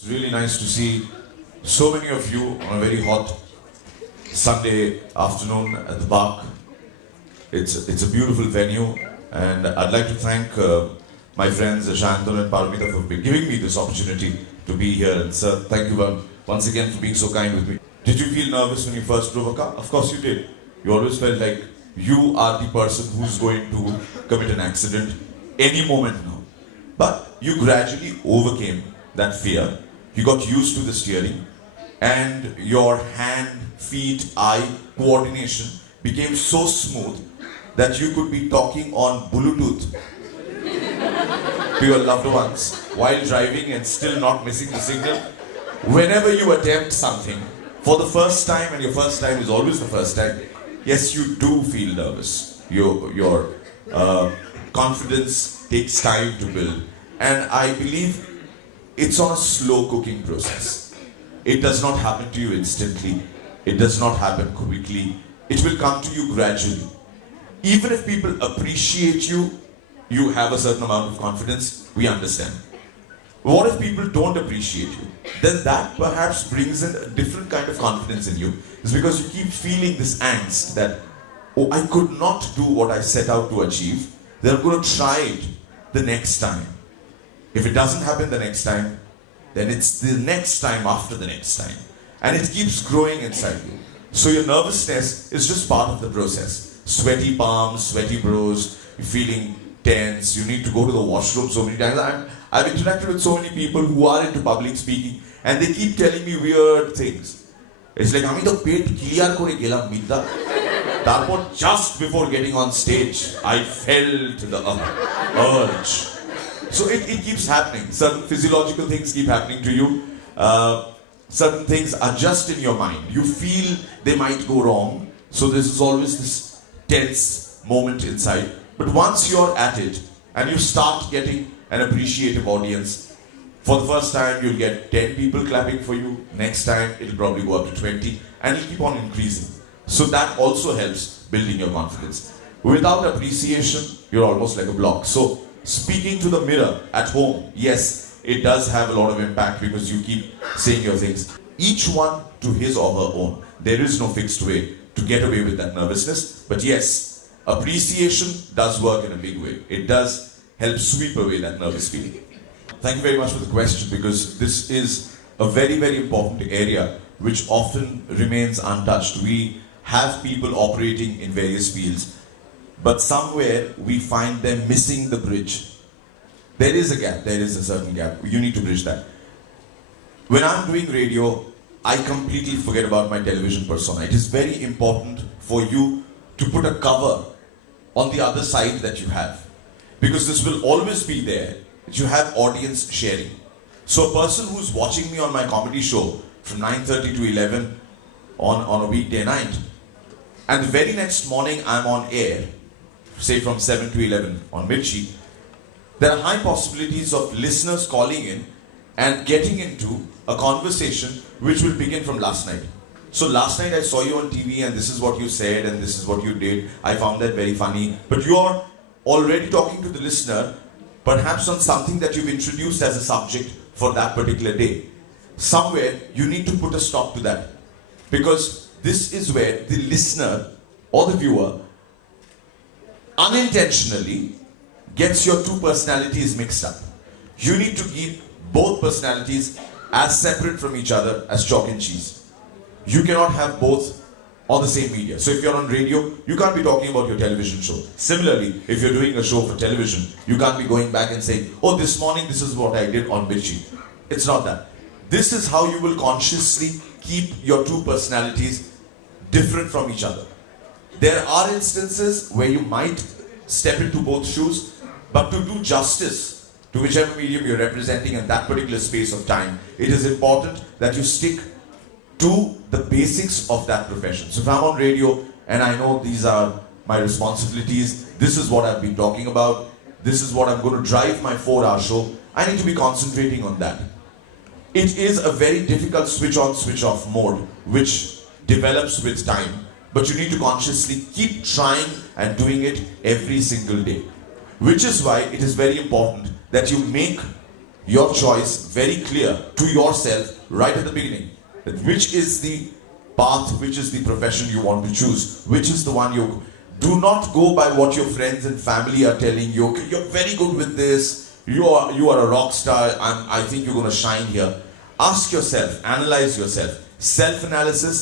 It's really nice to see so many of you on a very hot Sunday afternoon at the park. It's a beautiful venue, and I'd like to thank my friends Shantanu and Paramita for giving me this opportunity to be here. And sir, thank you once again for being so kind with me. Did you feel nervous when you first drove a car? Of course you did. You always felt like you are the person who's going to commit an accident any moment now. But you gradually overcame that fear. You got used to the steering, and your hand, feet, eye coordination became so smooth that you could be talking on Bluetooth to your loved ones while driving and still not missing the signal. Whenever you attempt something for the first time, and your first time is always the first time, yes, you do feel nervous. Your confidence takes time to build, and I believe it's on a slow cooking process. It does not happen to you instantly. It does not happen quickly. It will come to you gradually. Even if people appreciate you, you have a certain amount of confidence, we understand. What if people don't appreciate you? Then that perhaps brings in a different kind of confidence in you. It's because you keep feeling this angst that, oh, I could not do what I set out to achieve. Then I'm going to try it the next time. If it doesn't happen the next time, then it's the next time after the next time. And it keeps growing inside you. So your nervousness is just part of the process. Sweaty palms, sweaty brows, you're feeling tense, you need to go to the washroom so many times. I've interacted with so many people who are into public speaking, and they keep telling me weird things. It's like, আমি তো পেট clear করে গেলাম মিথ্যা, তারপর just before getting on stage, I felt the urge. So it keeps happening. Certain physiological things keep happening to you. Certain things are just in your mind. You feel they might go wrong. So there's always this tense moment inside. But once you're at it and you start getting an appreciative audience, for the first time you'll get 10 people clapping for you. Next time it'll probably go up to 20, and it'll keep on increasing. So that also helps building your confidence. Without appreciation, you're almost like a block. So speaking to the mirror at home, yes, it does have a lot of impact because you keep saying your things. Each one to his or her own. There is no fixed way to get away with that nervousness. But yes, appreciation does work in a big way. It does help sweep away that nervous feeling. Thank you very much for the question, because this is a very, very important area which often remains untouched. We have people operating in various fields, but somewhere we find them missing the bridge. There is a gap, there is a certain gap. You need to bridge that. When I'm doing radio, I completely forget about my television persona. It is very important for you to put a cover on the other side that you have, because this will always be there, that you have audience sharing. So a person who's watching me on my comedy show from 9:30 to 11 on a weekday night, and the very next morning I'm on air, say from 7 to 11 on Mirchi, there are high possibilities of listeners calling in and getting into a conversation which will begin from last night. So last night I saw you on TV and this is what you said and this is what you did. I found that very funny. But you are already talking to the listener perhaps on something that you've introduced as a subject for that particular day. Somewhere you need to put a stop to that, because this is where the listener or the viewer unintentionally gets your two personalities mixed up. You need to keep both personalities as separate from each other as chalk and cheese. You cannot have both on the same media. So if you're on radio, you can't be talking about your television show. Similarly, if you're doing a show for television, you can't be going back and saying, oh, this morning this is what I did on Mirchi. It's not that. This is how you will consciously keep your two personalities different from each other. There are instances where you might step into both shoes, but to do justice to whichever medium you're representing in that particular space of time, it is important that you stick to the basics of that profession. So if I'm on radio and I know these are my responsibilities, this is what I've been talking about, this is what I'm going to drive my 4-hour show, I need to be concentrating on that. It is a very difficult switch on, switch off mode which develops with time, but you need to consciously keep trying and doing it every single day. Which is why it is very important that you make your choice very clear to yourself right at the beginning. That which is the path, which is the profession you want to choose, which is the one you do not go by what your friends and family are telling you. Okay, you're very good with this. You are a rock star. I think you're going to shine here. Ask yourself, analyze yourself. Self-analysis,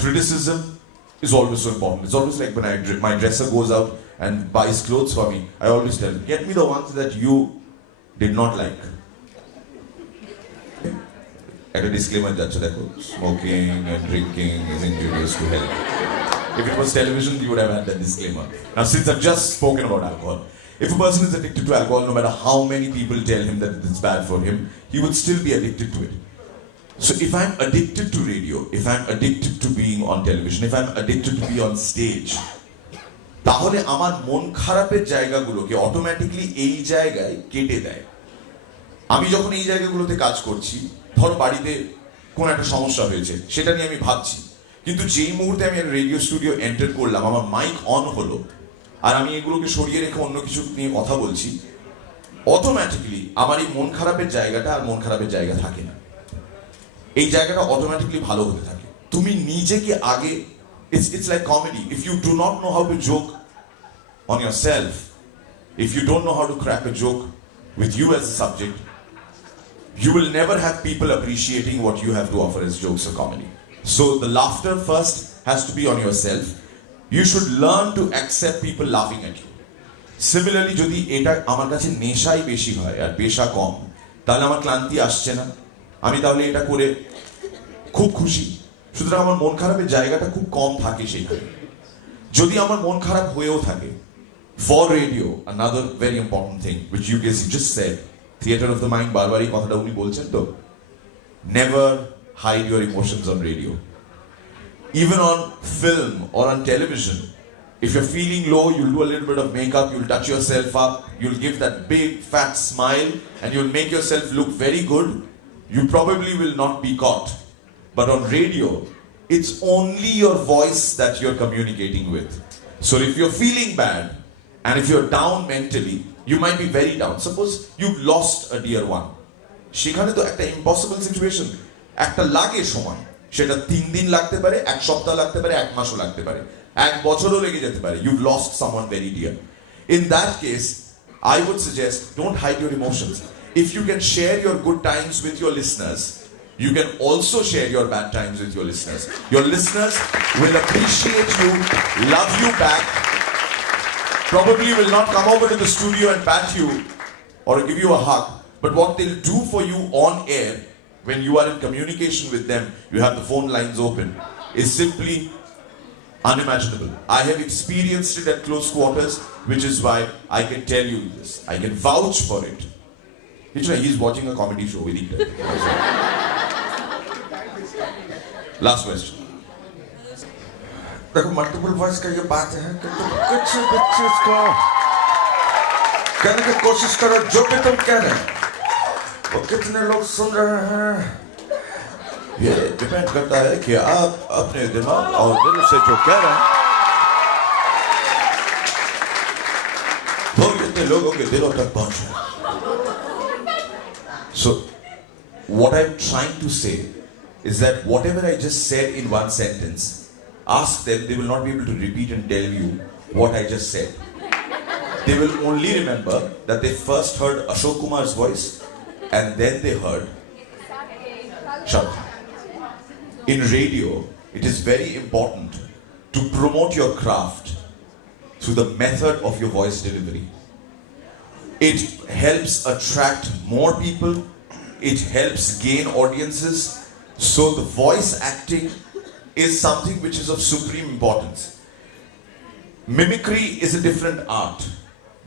criticism is always so important. It's always like when my dresser goes out and buys clothes for me, I always tell him, get me the ones that you did not like. At a disclaimer, smoking and drinking is injurious to health. If it was television, you would have had that disclaimer. Now, since I've just spoken about alcohol, if a person is addicted to alcohol, no matter how many people tell him that it's bad for him, he would still be addicted to it. So if I'm addicted to radio, if I'm addicted to being on television, if I'm addicted to be on stage, তাহলে আমার মন খারাপের জায়গাগুলোকে automatically এই জায়গায় কেটে দেয়। আমি যখন এই জায়গাগুলোতে কাজ করছি, ধরো বাড়িতে কোন একটা সমস্যা হয়েছে, সেটা নিয়ে আমি ভাবছি, কিন্তু যেই মুহূর্তে আমি রেডিও স্টুডিও এন্টার করলাম, আমার মাইক অন হলো, আর আমি এগুলোকে সরিয়ে রেখে অন্য কিছু নিয়ে কথা বলছি, অটোমেটিক্যালি আমার এই মন খারাপের জায়গাটা আর মন খারাপের জায়গা থাকে না। এই জায়গাটা অটোমেটিক্যালি ভালো হতে থাকে। তুমি নিজেকে আগে, it's like comedy. If you do not know how to joke on yourself, if you don't know how to crack a joke with you as a subject, you will never have people appreciating what you have to offer as jokes or comedy. So the laughter first has to be on yourself. You should learn to accept people laughing at you. Similarly, যদি এটা আমার কাছে নেশাই বেশি হয় আর পেশা কম, তাহলে আমার ক্লান্তি আসছে না, আমি তাহলে এটা করে খুব খুশি। সুতরাং আমার মন খারাপের জায়গাটা খুব কম থাকে সেইখানে। যদি আমার মন খারাপ হয়েও থাকে, for radio, another very important thing which you guys just said, theater of the mind, বারবার এই কথাটা উনি বলছেন তো, never hide your emotions on radio. Even on film or on television, if you're feeling low, you'll do a little bit of makeup, you'll touch yourself up, you'll give that big fat smile, and you'll make yourself look very good. You probably will not be caught. But on radio, it's only your voice that you're communicating with. So if you're feeling bad, and if you're down mentally, you might be very down. Suppose you've lost a dear one. সেখানে তো একটা impossible situation, একটা লাগে সময়, সেটা 3 দিন লাগতে পারে, 1 সপ্তাহ লাগতে পারে, 1 মাসও লাগতে পারে, 1 বছরও লেগে যেতে পারে। You've lost someone very dear. In that case, I would suggest don't hide your emotions. If you can share your good times with your listeners, you can also share your bad times with your listeners. Your listeners will appreciate you, love you back, probably will not come over to the studio and pat you or give you a hug, but what they'll do for you on air, when you are in communication with them, you have the phone lines open, is simply unimaginable. I have experienced it at close quarters, which is why I can tell you this. I can vouch for it. He's watching a comedy show with Edutainment. Last question. देखो multiple voice का ये बात है कि तुम कुछ भी चीज को कहने की कोशिश करो, जो भी तुम कह रहे हो वो कितने लोग सुन रहे हैं, ये डिपेंड करता है कि आप अपने दिमाग और दिल से जो कह रहे हैं वो कितने लोगों के दिलों तक पहुंचे। So what I'm trying to say is that whatever I just said in one sentence, ask them, they will not be able to repeat and tell you what I just said. They will only remember that they first heard Ashok Kumar's voice and then they heard Shabd. In radio, it is very important to promote your craft through the method of your voice delivery. It helps attract more people, it helps gain audiences, so the voice acting is something which is of supreme importance. Mimicry is a different art,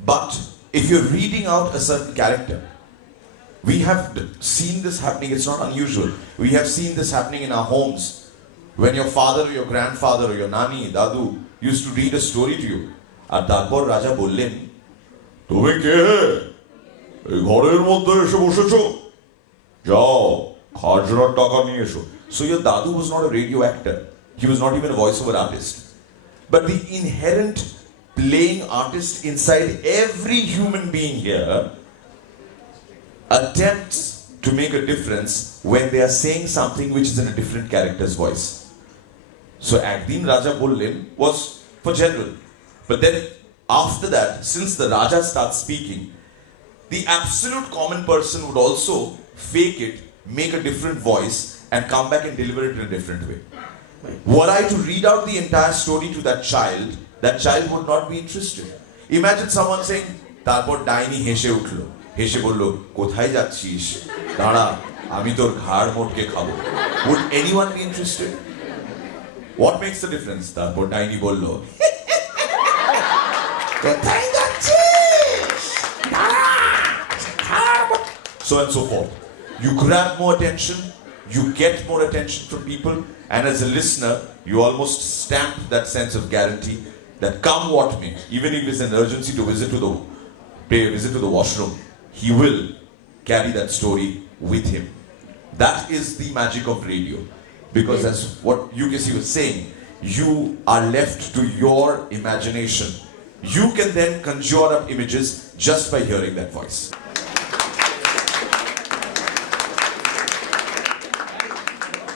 but if you're reading out a certain character, we have seen this happening, it's not unusual. We have seen this happening in our homes. When your father or your grandfather or your nani, dadu used to read a story to you. আর তারপর রাজা বললেন, তুমি কে? এই ঘরের মধ্যে এসে বসেছো? যাও, খাজনার টাকা নিয়ে এসো। So your dadu was not a radio actor. He was not even a voiceover artist. But the inherent playing artist inside every human being here attempts to make a difference when they are saying something which is in a different character's voice. So Ekdin Raja Bollen was for general. But then after that, since the Raja starts speaking, the absolute common person would also fake it, make a different voice, and come back and deliver it in a different way. Were I to read out the entire story to that child would not be interested. Imagine someone saying, তারপর ডাইনি হেসে উঠলো, হেসে বলল, কোথায় যাচ্ছিস? দাঁড়া, আমি তোর ঘাড় মোটকে খাবো. Would anyone be interested? What makes the difference? তারপর ডাইনি বলল, কোথায় যাচ্ছিস? দাঁড়া, ঘাড় মোট. So and so forth. You grab more attention, you get more attention from people, and as a listener, you almost stamp that sense of guarantee that come what may, even if it's an urgency to visit to the washroom, he will carry that story with him. That is the magic of radio. Because as what UKC was saying, you are left to your imagination. You can then conjure up images just by hearing that voice.